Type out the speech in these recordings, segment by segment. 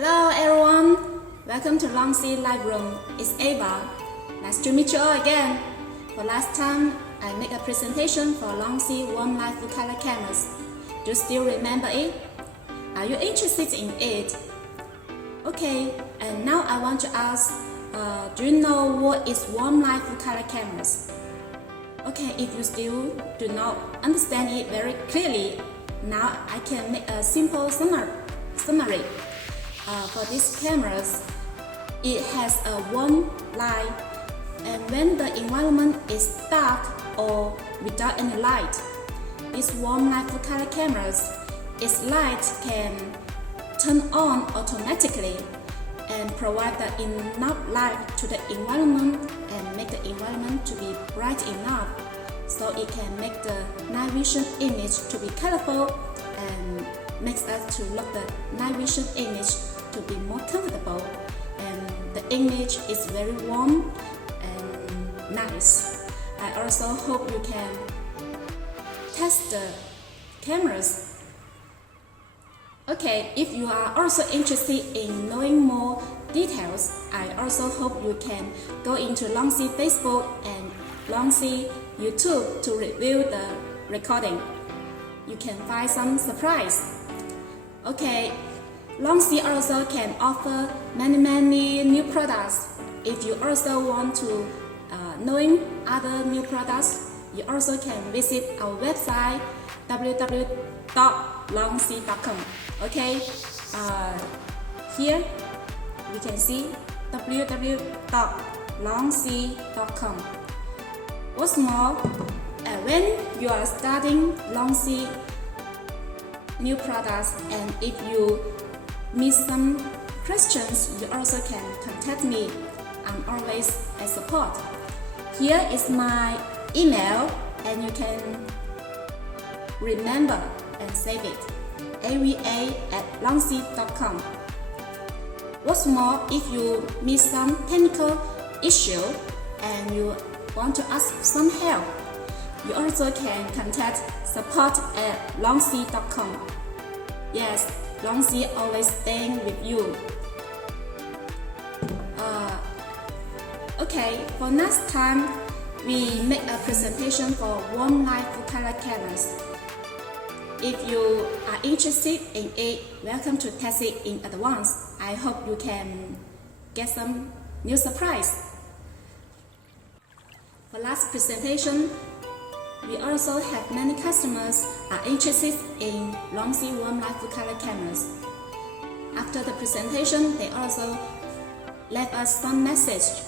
Hello everyone, welcome to Long C Live Room. It's Ava. Nice to meet you all again. For last time, I made a presentation for Long C warm light full color cameras. Do you still remember it? Are you interested in it? Okay, and now I want to ask, do you know what is warm light full color cameras? Okay, if you still do not understand it very clearly, now I can make a simple summary. For these cameras, it has a warm light, and when the environment is dark or without any light, these warm light full color cameras, its light can turn on automatically and provide the enough light to the environment and make the environment to be bright enough so it can make the night vision image to be colorful and makes us to look the night vision image to be more comfortable, and the image is very warm and nice. I also hope you can test the cameras. Okay, if you are also interested in knowing more details, I also hope you can go into Long C Facebook and Long C YouTube to review the recording. You can find some surprise. Okay, Long C also can offer many new products. If you also want to knowing other new products, you also can visit our website www.longc.com. Okay, here we can see www.longc.com. What's more, when you are starting Long C new products, and if you miss some questions, you also can contact me. I'm always at support. Here is my email, and you can remember and save it, ava@longc.com. What's more, if you miss some technical issue and you want to ask some help, you also can contact support@longc.com. Yes, Long C always staying with you. Okay, for next time, we make a presentation for warm light full color cameras. If you are interested in it, welcome to test it in advance. I hope you can get some new surprise. For last presentation, we also have many customers are interested in Long C warm light full color cameras. After the presentation, they also left us some message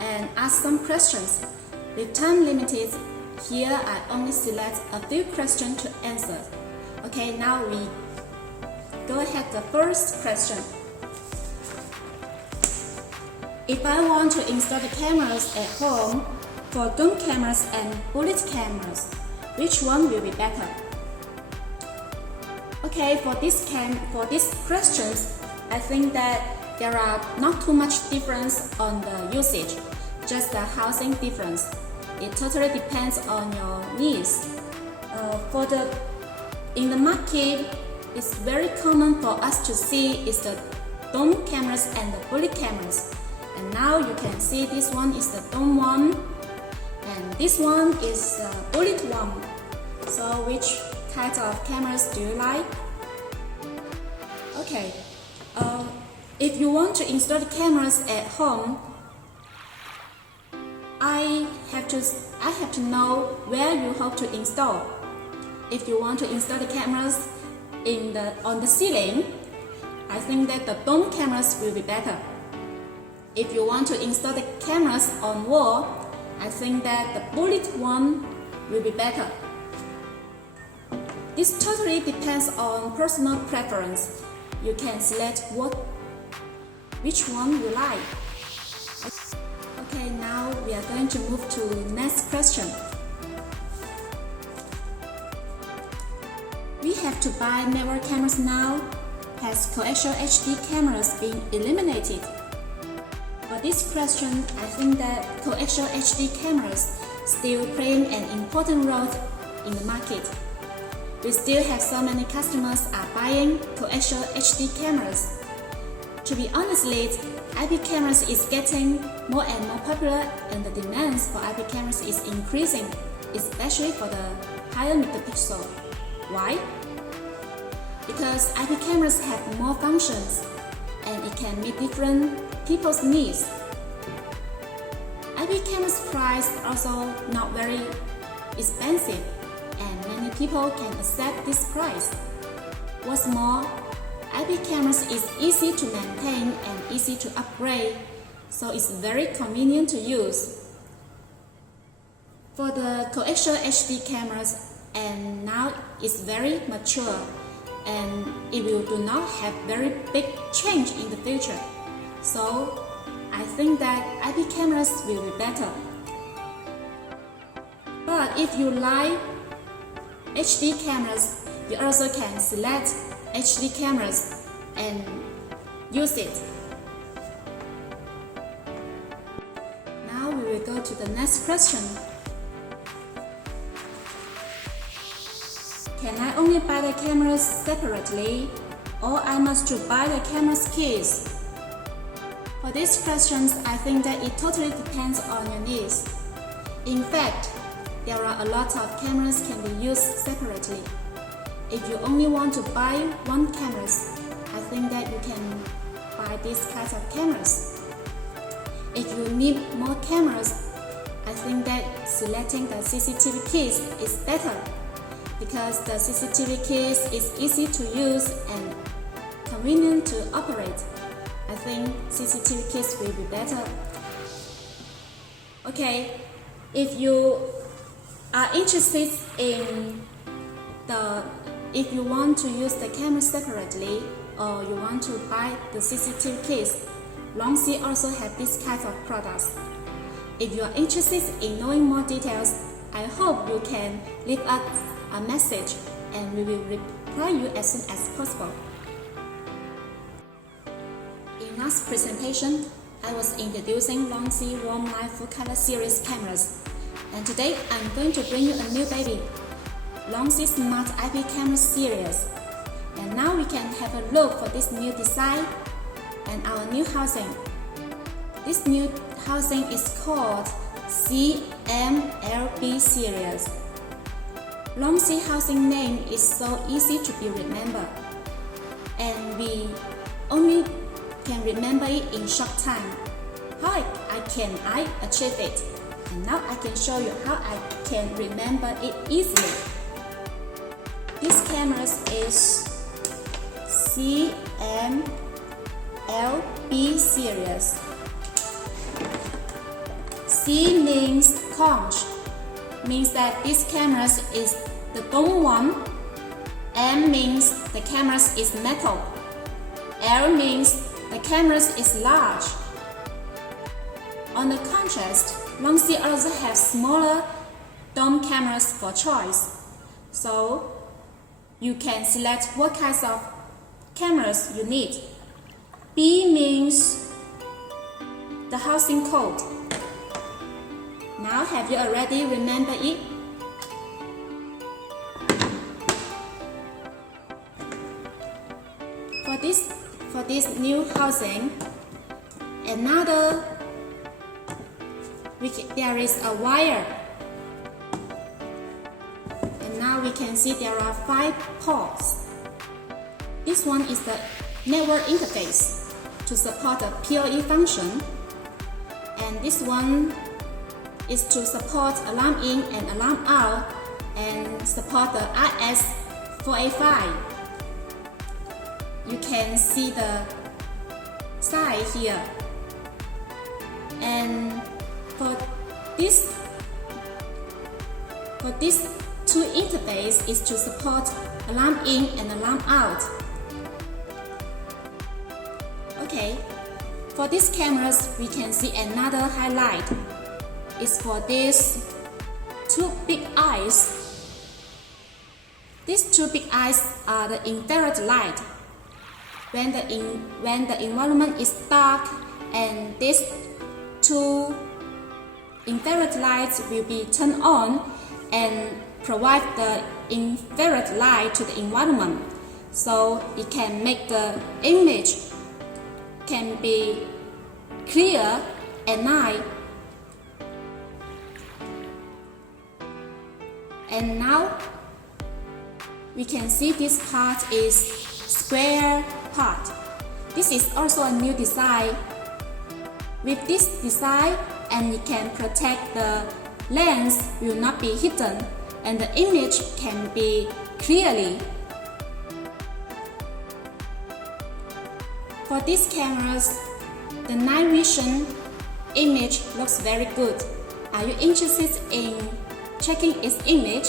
and ask some questions. With time limited, here I only select a few questions to answer. Okay, now we go ahead the first question. If I want to install the cameras at home, for dome cameras and bullet cameras, which one will be better? Okay, for these questions, I think that there are not too much difference on the usage, just the housing difference. It totally depends on your needs. In the market, it's very common for us to see is the dome cameras and the bullet cameras. And now you can see this one is the dome one, and this one is the bullet one. So which kind of cameras do you like? Okay, if you want to install the cameras at home, I have to know where you hope to install. If you want to install the cameras on the ceiling, I think that the dome cameras will be better. If you want to install the cameras on wall, I think that the bullet one will be better. This totally depends on personal preference. You can select which one you like. Okay, now we are going to move to next question. We have to buy mirror cameras now. Has coaxial HD cameras been eliminated? For this question, I think that coaxial HD cameras still playing an important role in the market. We still have so many customers are buying coaxial HD cameras. To be honestly, IP cameras is getting more and more popular and the demands for IP cameras is increasing, especially for the higher megapixel. Why? Because IP cameras have more functions and it can meet different people's needs. IP cameras price also not very expensive and many people can accept this price. What's more, IP cameras is easy to maintain and easy to upgrade, so it's very convenient to use. For the coaxial HD cameras, and now it's very mature and it will do not have very big change in the future. So I think that IP cameras will be better. But if you like HD cameras, you also can select HD cameras and use it. Now we will go to the next question. Can I only buy the cameras separately, or I must buy the cameras case? For these questions, I think that it totally depends on your needs. In fact, there are a lot of cameras can be used separately. If you only want to buy one camera, I think that you can buy these kinds of cameras. If you need more cameras, I think that selecting the CCTV case is better because the CCTV case is easy to use and convenient to operate. I think CCTV case will be better. Okay, if you are interested in if you want to use the camera separately or you want to buy the CCTV case, Longxi also have this kind of products. If you are interested in knowing more details, I hope you can leave us a message and we will reply you as soon as possible. In last presentation, I was introducing Longxi Warm Light Full Color Series cameras, and today I'm going to bring you a new baby, Longxi Smart IP Camera Series. And now we can have a look for this new design and our new housing. This new housing is called CMLB series. Longxi housing name is so easy to be remembered, and we only can remember it in short time. How can I achieve it? And now I can show you how I can remember it easily. This camera is CMLB series. C means conch, means that this camera is the gold one. M means the camera is metal. L means the camera is large. On the contrast, Longxi also has smaller dome cameras for choice. So you can select what kinds of cameras you need. B means the housing code. Now have you already remembered it? For this new housing, there is a wire, and now we can see there are 5 ports. This one is the network interface to support the PoE function, and this one is to support alarm in and alarm out and support the RS485. You can see the side here. And for this two interface is to support alarm in and alarm out. Okay, for these cameras we can see another highlight. It's for these 2 big eyes. These 2 big eyes are the infrared light. When the environment is dark, and these 2 infrared lights will be turned on and provide the infrared light to the environment, so it can make the image can be clear at night. And now we can see this part is square part. This is also a new design. With this design, and it can protect the lens will not be hidden and the image can be clearly. For these cameras, the night vision image looks very good. Are you interested in checking its image?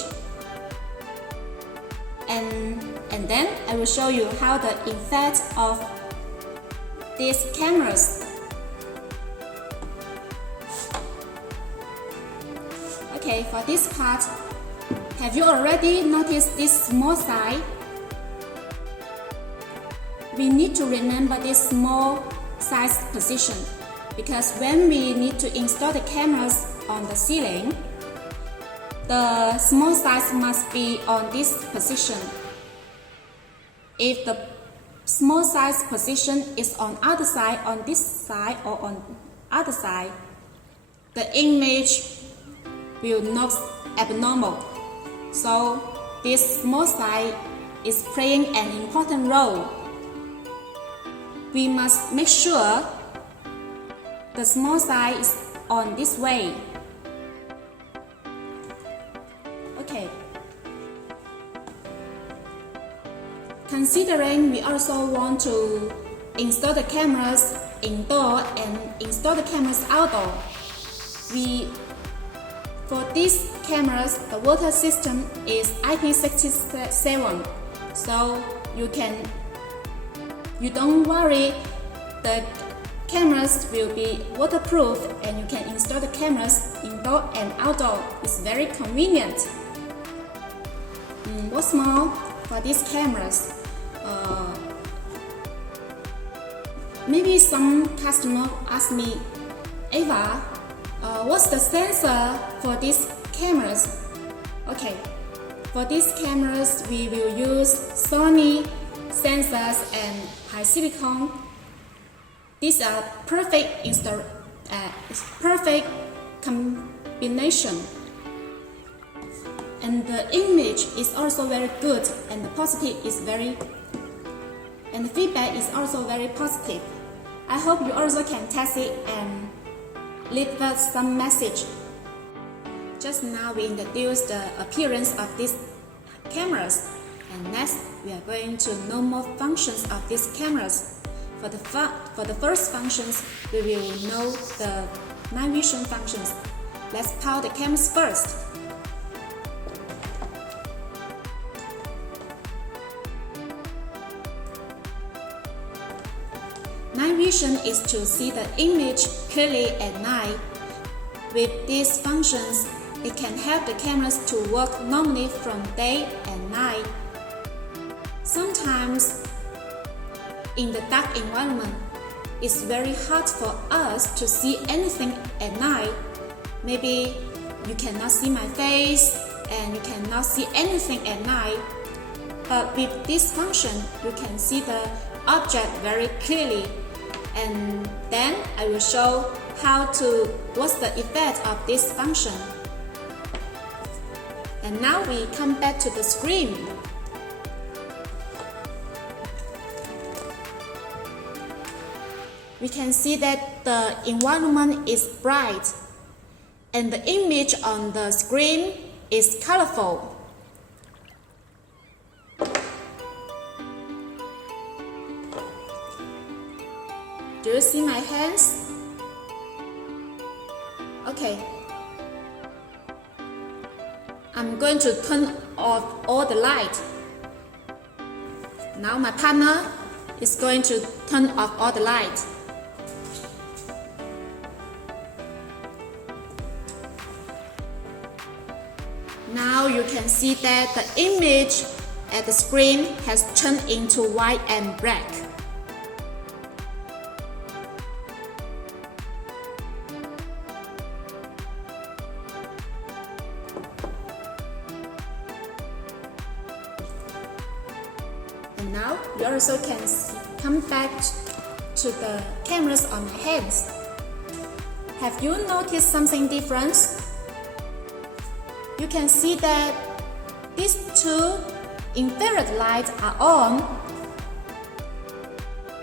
And then I will show you how the effect of these cameras. Okay, for this part, have you already noticed this small size? We need to remember this small size position because when we need to install the cameras on the ceiling, the small size must be on this position. If the small size position is on other side, on this side or on other side, the image will look abnormal. So this small size is playing an important role. We must make sure the small size is on this way. Okay. Considering we also want to install the cameras indoor and install the cameras outdoor, for these cameras, the water system is IP67, so you don't worry, the cameras will be waterproof and you can install the cameras indoor and outdoor. It's very convenient. What's more, for these cameras, maybe some customer ask me, Ava, what's the sensor for these cameras? Okay, for these cameras we will use Sony sensors and high silicon. These are perfect combination. And the image is also very good and the feedback is also very positive. I hope you also can test it and leave us some message. Just now we introduced the appearance of these cameras, and next we are going to know more functions of these cameras. For the first functions, we will know the night vision functions. Let's power the cameras first. Night vision is to see the image clearly at night. With these functions, it can help the cameras to work normally from day and night. Sometimes, in the dark environment, it's very hard for us to see anything at night. Maybe you cannot see my face and you cannot see anything at night. But with this function, you can see the object very clearly. And then I will show what's the effect of this function. And now we come back to the screen. We can see that the environment is bright and the image on the screen is colorful. Do you see my hands? Okay. I'm going to turn off all the light. Now my partner is going to turn off all the light. Now you can see that the image at the screen has turned into white and black. And now you also can come back to the cameras on my hands. Have you noticed something different? You can see that these two infrared lights are on.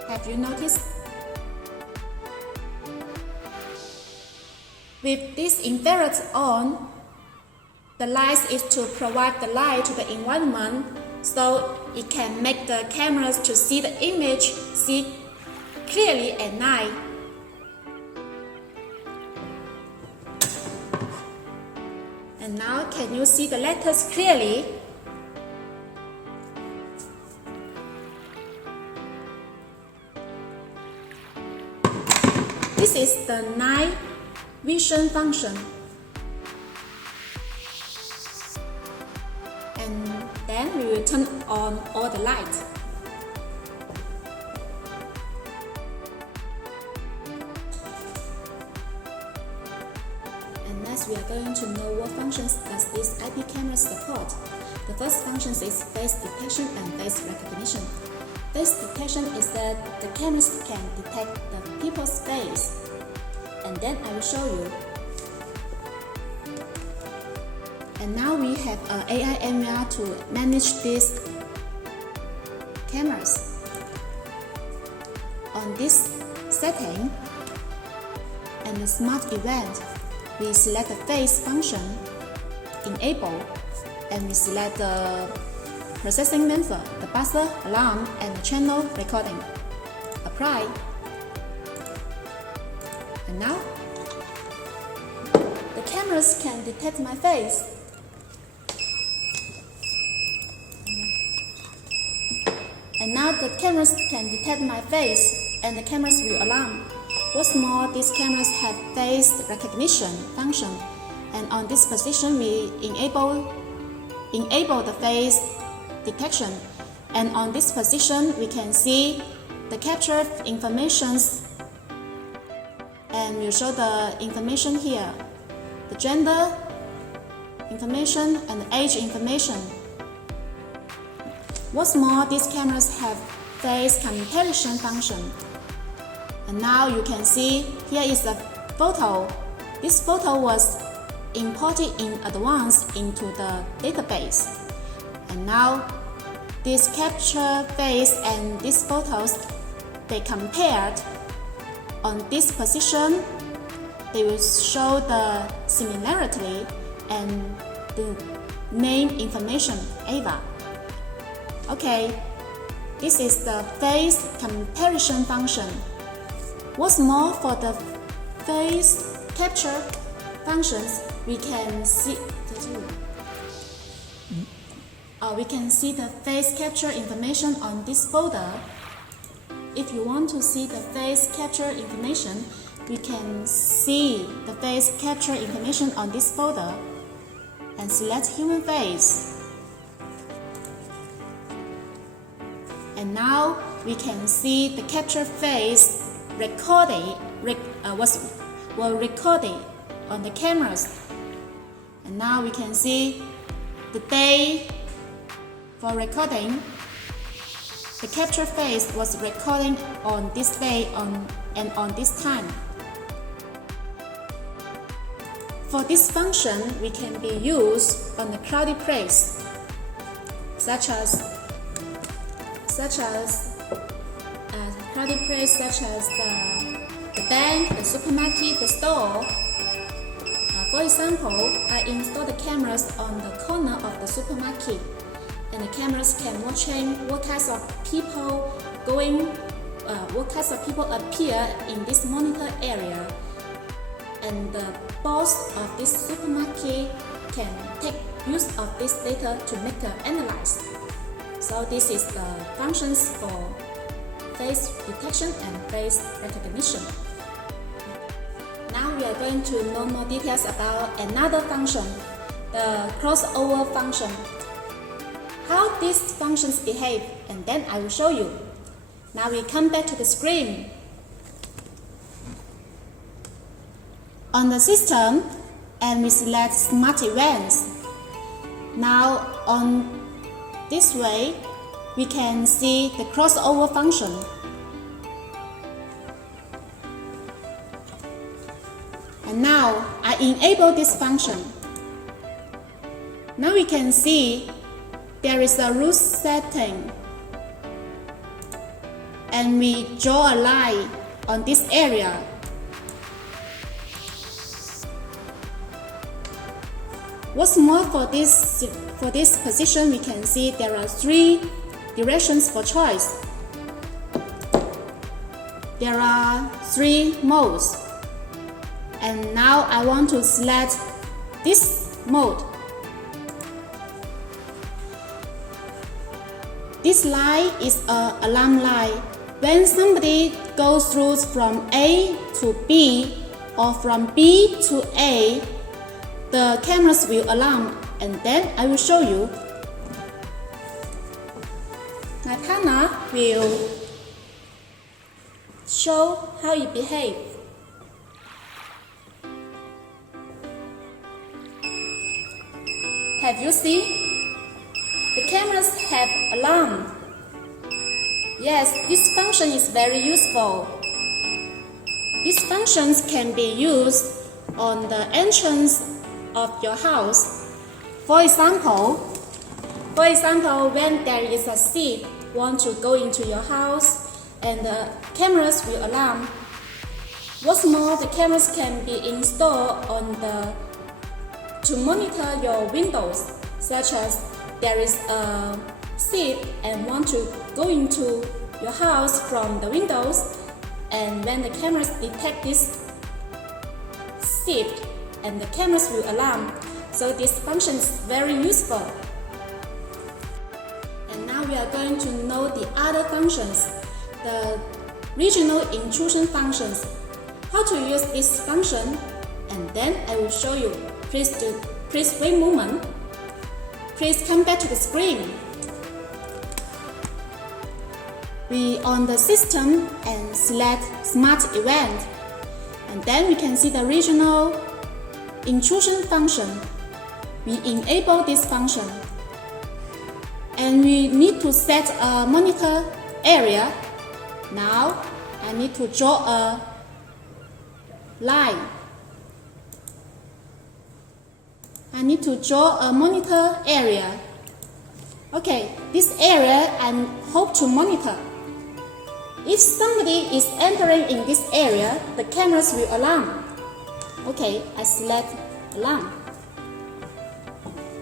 Have you noticed? With this infrared on, the light is to provide the light to the environment, so it can make the cameras to see the image clearly at night. And now, can you see the letters clearly? This is the night vision function. And then we will turn on all the lights. And next we are going to know what functions does this IP camera support. The first function is face detection and face recognition. Face detection is that the cameras can detect the people's face. And then I will show you. And now we have an AI MR to manage these cameras. On this setting and the smart event, we select the face function, enable, and we select the processing method, the buzzer, alarm, and the channel recording. Apply. And now, the cameras can detect my face. And now the cameras can detect my face and the cameras will alarm. What's more, these cameras have face recognition function, and on this position we enable the face detection, and on this position we can see the captured informations, and we'll show the information here, the gender information and the age information. What's more, these cameras have face comparison function. And now you can see here is a photo. This photo was imported in advance into the database. And now this capture face and these photos, they compared. On this position, they will show the similarity and the name information, Ava. Okay, this is the face comparison function. What's more, for the face capture functions, we can see the face capture information on this folder. If you want to see the face capture information, we can see the face capture information on this folder and select human face. And now we can see the capture face was recorded on the cameras. And now we can see the day for recording. The capture face was recording on this day and on this time. For this function, we can be used on a cloudy place, such as the bank, the supermarket, the store. For example, I installed the cameras on the corner of the supermarket, and the cameras can watching what kinds of people appear in this monitor area, and the boss of this supermarket can take use of this data to make an analysis. So this is the functions for face detection and face recognition. Now we are going to know more details about another function, the crossover function. How these functions behave, and then I will show you. Now we come back to the screen. On the system, and we select Smart Events. Now on this way, we can see the crossover function. And now I enable this function. Now we can see there is a root setting. And we draw a line on this area. What's more, for this position, we can see there are 3 directions for choice. There are 3 modes. And now I want to select this mode. This line is an alarm line. When somebody goes through from A to B or from B to A, the cameras will alarm, and then I will show you. My partner will show how it behaves. Have you seen? The cameras have alarm. Yes, this function is very useful. These functions can be used on the entrance of your house. For example, when there is a thief want to go into your house, and the cameras will alarm. What's more, the cameras can be installed to monitor your windows, such as there is a thief and want to go into your house from the windows, and when the cameras detect this thief, and the cameras will alarm. So this function is very useful. And now we are going to know the other functions, the regional intrusion functions. How to use this function, and then I will show you. Please wait a moment. Please come back to the screen. We on the system and select Smart Event, and then we can see the regional intrusion function. We enable this function, and we need to set a monitor area. Now I need to draw a line. I need to draw a monitor area. Okay, this area I hope to monitor. If somebody is entering in this area, the cameras will alarm. Okay, I select alarm.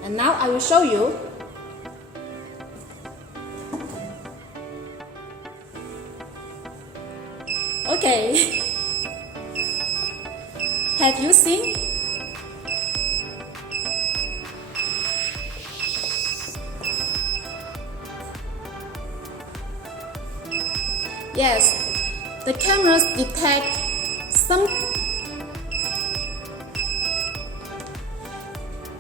And now I will show you. Okay. Have you seen? Yes, the cameras detect some.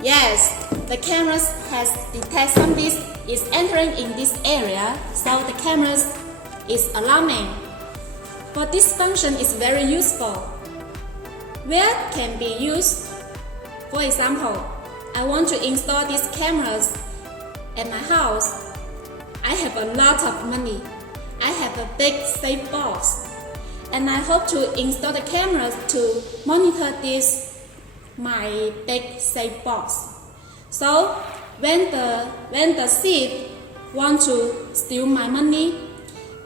Yes, the cameras has detect somebody is entering in this area, so the cameras is alarming. But this function is very useful. Where it can be used? For example, I want to install these cameras at my house. I have a lot of money. I have a big safe box, and I hope to install the cameras to monitor my big safe box. So when the thief want to steal my money,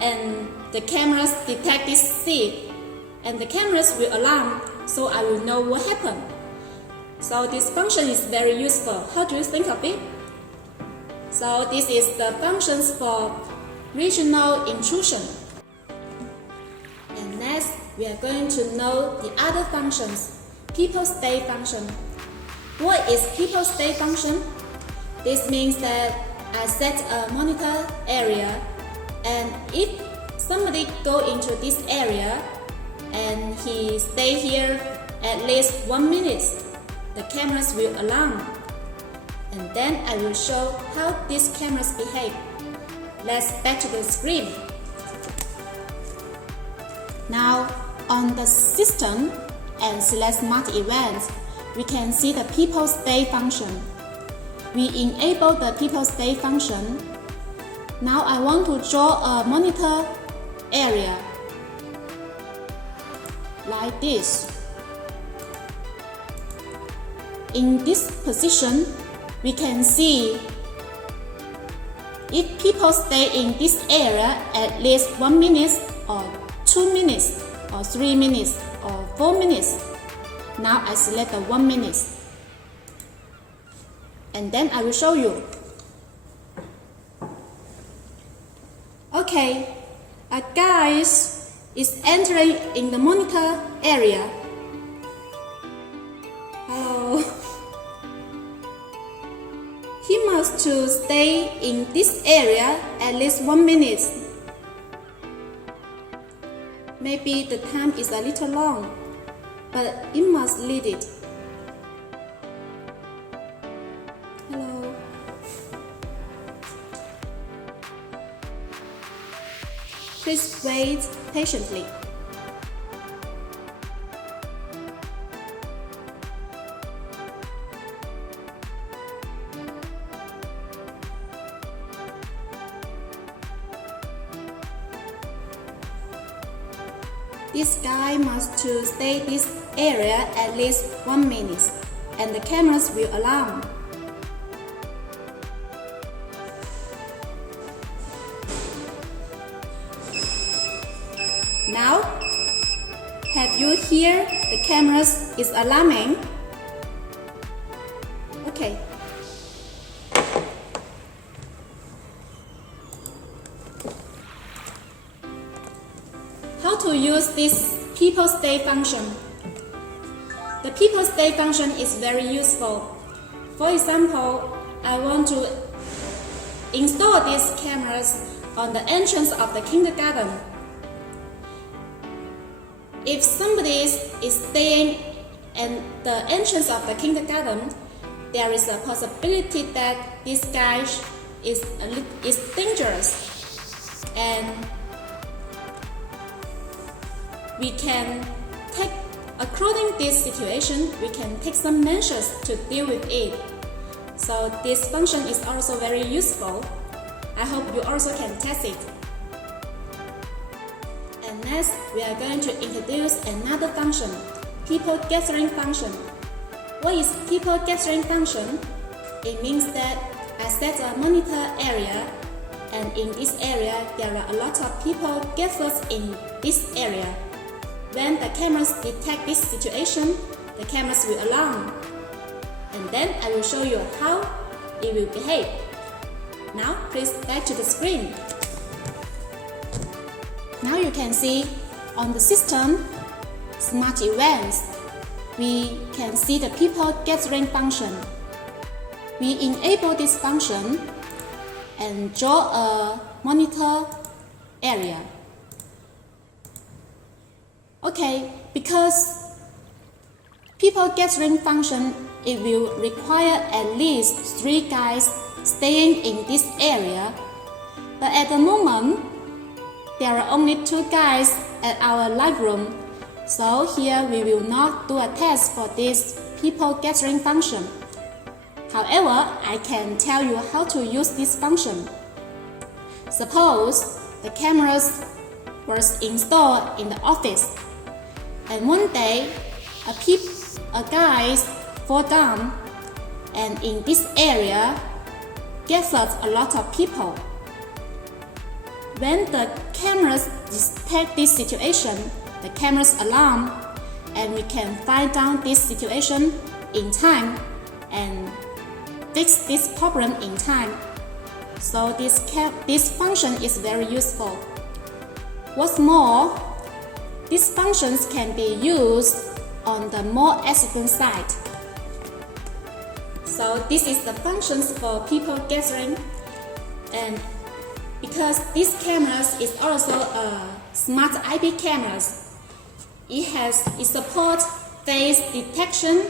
and the cameras detect this thief, and the cameras will alarm, so I will know what happened. So this function is very useful. How do you think of it? So this is the functions for regional intrusion. And next, we are going to know the other functions. People stay function. What is people stay function? This means that I set a monitor area, and if somebody go into this area and he stay here at least 1 minute, the cameras will alarm. And then I will show how these cameras behave. Let's back to the screen. Now on the system and select Smart Events, we can see the people stay function. We enable the people stay function. Now I want to draw a monitor area like this. in this position, we can see if people stay in this area at least 1 minute or 2 minutes or 3 minutes or 4 minutes. Now I select the 1 minute and then I will show you. Okay, a guy is entering in the monitor area. Hello. He must to stay in this area at least 1 minute. Maybe the time is a little long, but it must lead it. Hello. Please wait patiently. This guy must to stay this area at least 1 minute, and the cameras will alarm. Now, have you hear the cameras is alarming? Okay. How to use this people stay function? The people stay function is very useful. For example, I want to install these cameras on the entrance of the kindergarten. If somebody is staying at the entrance of the kindergarten, there is a possibility that this guy is dangerous, and we can take, according to this situation, we can take some measures to deal with it. So this function is also very useful. I hope you also can test it. And next, we are going to introduce another function, people gathering function. What is people gathering function? It means that I set a monitor area, and in this area, there are a lot of people gathered in this area. When the cameras detect this situation, the cameras will alarm. And then I will show you how it will behave. Now, please back to the screen. Now you can see on the system, Smart Events, we can see the people gathering function. We enable this function and draw a monitor area. Okay, because people gathering function, it will require at least 3 guys staying in this area. But at the moment, there are only 2 guys at our live room. So here we will not do a test for this people gathering function. However, I can tell you how to use this function. Suppose the cameras was installed in the office, and one day a guy fall down, and in this area gathered a lot of people. When the cameras detect this situation, the cameras alarm, and we can find out this situation in time and fix this problem in time. So this function is very useful. What's more, these functions can be used on the more extreme side. So this is the functions for people gathering, and because these cameras is also a smart IP cameras, it supports face detection,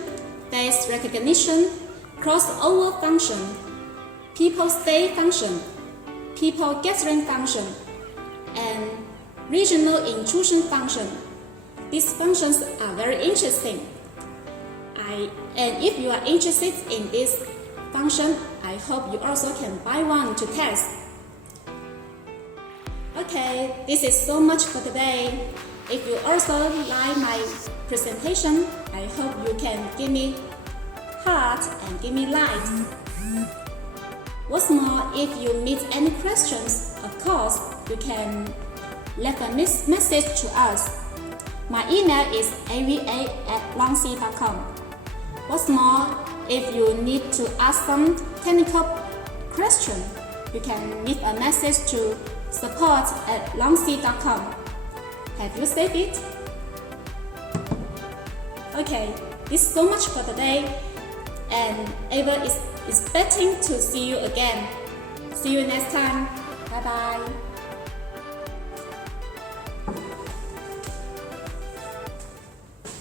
face recognition, crossover function, people stay function, people gathering function, and regional intrusion function. These functions are very interesting. And if you are interested in this function, I hope you also can buy one to test. Okay, this is so much for today. If you also like my presentation, I hope you can give me heart and give me likes. What's more, if you meet any questions, of course, you can leave a message to us. My email is ava@longc.com. What's more, if you need to ask some technical question, you can leave a message to support@longc.com. Have you saved it? Okay, this is so much for today, and Ava is expecting to see you again. See you next time. Bye bye.